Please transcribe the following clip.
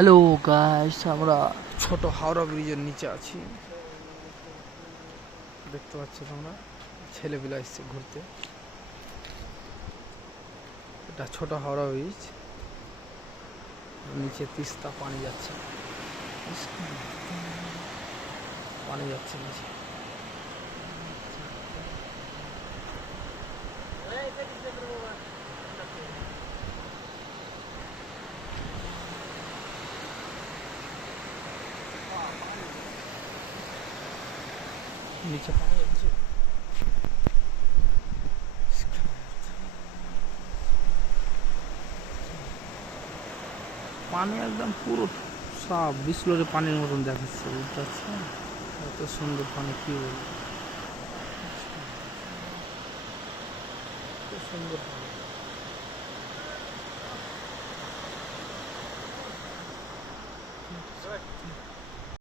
Hello guys, আমরা ছোট হাওড়া ব্রিজের নিচে আছি। দেখতে পাচ্ছ তোমরা, ছেলেপিলা এসছে ঘুরতে। এটা ছোট হাওড়া ব্রিজ, নিচে তিস্তা পানি যাচ্ছে, পানি যাচ্ছে নিচে। নিচে পানি যাচ্ছে, পানি একদম পুরো সাফ বিসলরে পানির মতন দেখাচ্ছে, বুঝতে পারছেন? এত সুন্দর পানি, কি বলবো, এত সুন্দর পানি।